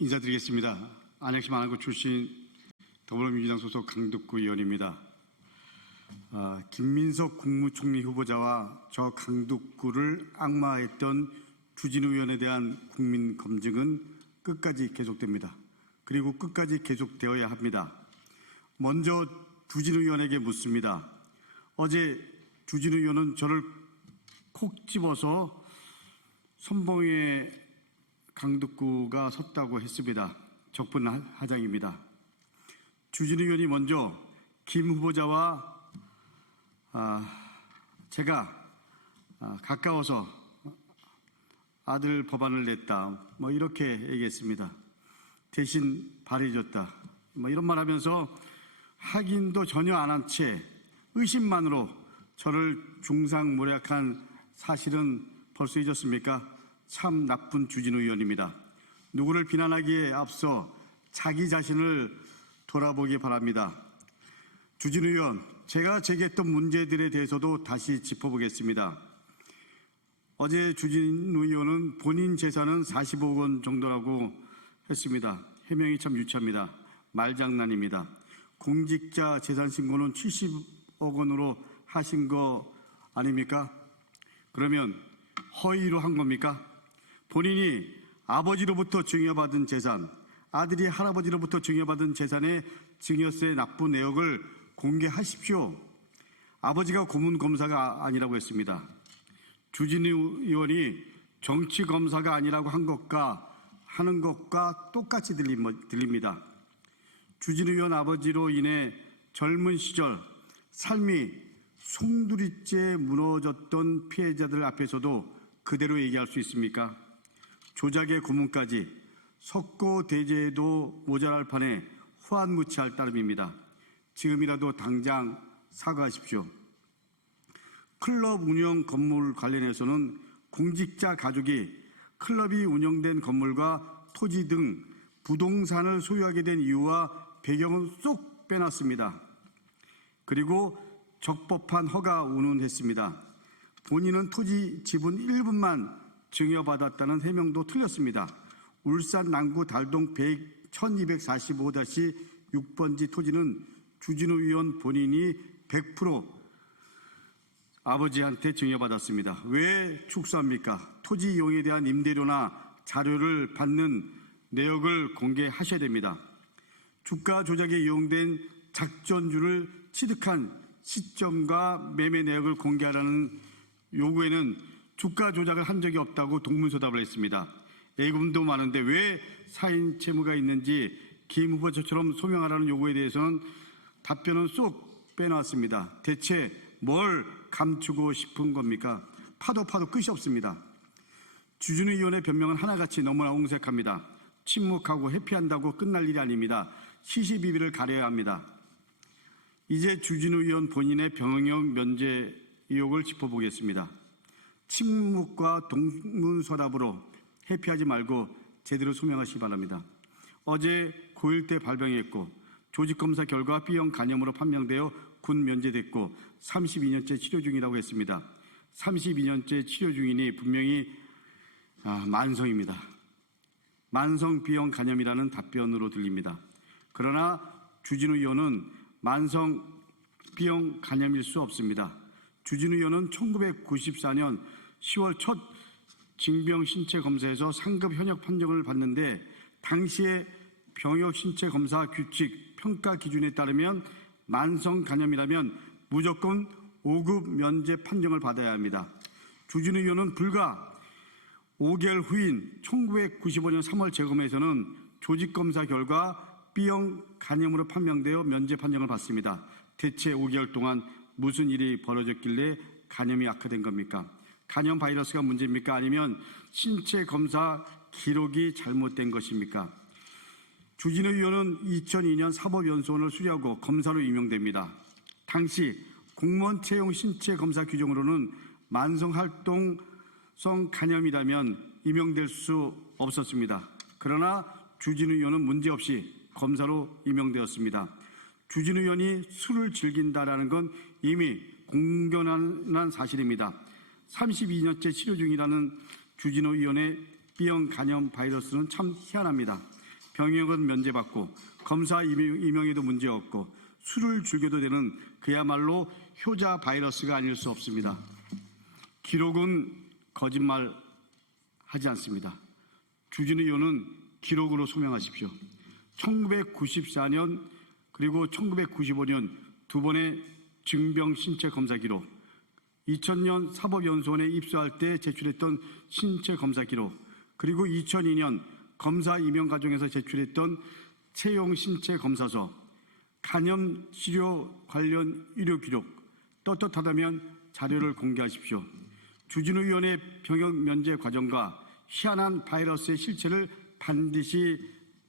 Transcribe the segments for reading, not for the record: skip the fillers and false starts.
인사드리겠습니다. 안양시 만안구 출신 더불어민주당 소속 강덕구 의원입니다. 김민석 국무총리 후보자와 저 강덕구를 악마했던 주진우 의원에 대한 국민 검증은 끝까지 계속됩니다. 그리고 끝까지 계속되어야 합니다. 먼저 주진우 의원에게 묻습니다. 어제 주진우 의원은 저를 콕 집어서 선봉에 강덕구가 섰다고 했습니다. 적분하장입니다. 주진우 의원이 먼저 김 후보자와 제가 가까워서 아들 법안을 냈다, 이렇게 얘기했습니다. 대신 발의해줬다, 이런 말 하면서 확인도 전혀 안 한 채 의심만으로 저를 중상모략한 사실은 벌써 잊었습니까? 참 나쁜 주진우 의원입니다. 누구를 비난하기에 앞서 자기 자신을 돌아보기 바랍니다. 주진우 의원, 제가 제기했던 문제들에 대해서도 다시 짚어보겠습니다. 어제 주진우 의원은 본인 재산은 40억 원 정도라고 했습니다. 해명이 참 유치합니다. 말장난입니다. 공직자 재산 신고는 70억 원으로 하신 거 아닙니까? 그러면 허위로 한 겁니까? 본인이 아버지로부터 증여받은 재산, 아들이 할아버지로부터 증여받은 재산의 증여세 납부 내역을 공개하십시오. 아버지가 고문검사가 아니라고 했습니다. 주진우 의원이 정치검사가 아니라고 하는 것과 똑같이 들립니다. 주진우 의원 아버지로 인해 젊은 시절 삶이 송두리째 무너졌던 피해자들 앞에서도 그대로 얘기할 수 있습니까? 조작의 고문까지 석고대죄에도 모자랄 판에 후안무치할 따름입니다. 지금이라도 당장 사과하십시오. 클럽 운영 건물 관련해서는 공직자 가족이 클럽이 운영된 건물과 토지 등 부동산을 소유하게 된 이유와 배경은 쏙 빼놨습니다. 그리고 적법한 허가 운운했습니다. 본인은 토지 지분 일부만 증여받았다는 해명도 틀렸습니다. 울산 남구 달동 1245-6번지 토지는 주진우 의원 본인이 100% 아버지한테 증여받았습니다. 왜 축소합니까? 토지 이용에 대한 임대료나 자료를 받는 내역을 공개하셔야 됩니다. 주가 조작에 이용된 작전주를 취득한 시점과 매매 내역을 공개하라는 요구에는 주가 조작을 한 적이 없다고 동문서답을 했습니다. 예금도 많은데 왜 사인 채무가 있는지 김 후보자처럼 소명하라는 요구에 대해서는 답변은 쏙 빼놨습니다. 대체 뭘 감추고 싶은 겁니까? 파도 끝이 없습니다. 주진우 의원의 변명은 하나같이 너무나 옹색합니다. 침묵하고 회피한다고 끝날 일이 아닙니다. 시시비비를 가려야 합니다. 이제 주진우 의원 본인의 병역 면제 의혹을 짚어보겠습니다. 침묵과 동문서답으로 회피하지 말고 제대로 소명하시기 바랍니다. 어제 고1 때 발병했고 조직검사 결과 B형 간염으로 판명되어 군 면제됐고 32년째 치료 중이라고 했습니다. 32년째 치료 중이니 분명히 만성입니다. 만성 B형 간염이라는 답변으로 들립니다. 그러나 주진우 의원은 만성 B형 간염일 수 없습니다. 주진우 의원은 1994년 10월 첫 징병 신체 검사에서 상급 현역 판정을 받는데 당시의 병역 신체 검사 규칙 평가 기준에 따르면 만성 간염이라면 무조건 5급 면제 판정을 받아야 합니다. 주진우 의원은 불과 5개월 후인 1995년 3월 재검에서는 조직검사 결과 B형 간염으로 판명되어 면제 판정을 받습니다. 대체 5개월 동안 무슨 일이 벌어졌길래 간염이 악화된 겁니까? 간염 바이러스가 문제입니까? 아니면 신체 검사 기록이 잘못된 것입니까? 주진우 의원은 2002년 사법연수원을 수료하고 검사로 임용됩니다. 당시 공무원 채용 신체 검사 규정으로는 만성활동성 간염이라면 임용될 수 없었습니다. 그러나 주진우 의원은 문제없이 검사로 임용되었습니다. 주진우 의원이 술을 즐긴다라는 건 이미 공견한 사실입니다. 32년째 치료 중이라는 주진우 의원의 B형 간염 바이러스는 참 희한합니다. 병역은 면제받고 검사 임용에도 문제없고 술을 즐겨도 되는 그야말로 효자 바이러스가 아닐 수 없습니다. 기록은 거짓말하지 않습니다. 주진우 의원은 기록으로 소명하십시오. 1994년 그리고 1995년 두 번의 증병 신체 검사 기록, 2000년 사법연수원에 입소할 때 제출했던 신체 검사 기록, 그리고 2002년 검사 임용 과정에서 제출했던 채용 신체 검사서, 간염 치료 관련 의료 기록, 떳떳하다면 자료를 공개하십시오. 주진우 의원의 병역 면제 과정과 희한한 바이러스의 실체를 반드시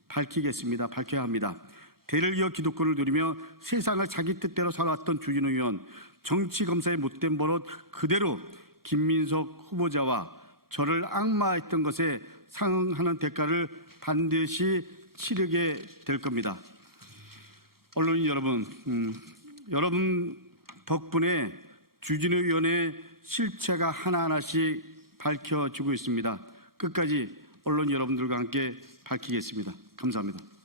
밝혀야 합니다. 대를 이어 기득권을 누리며 세상을 자기 뜻대로 살아왔던 주진우 의원, 정치검사의 못된 버릇 그대로 김민석 후보자와 저를 악마했던 것에 상응하는 대가를 반드시 치르게 될 겁니다. 언론인 여러분, 여러분 덕분에 주진우 의원의 실체가 하나하나씩 밝혀지고 있습니다. 끝까지 언론 여러분들과 함께 밝히겠습니다. 감사합니다.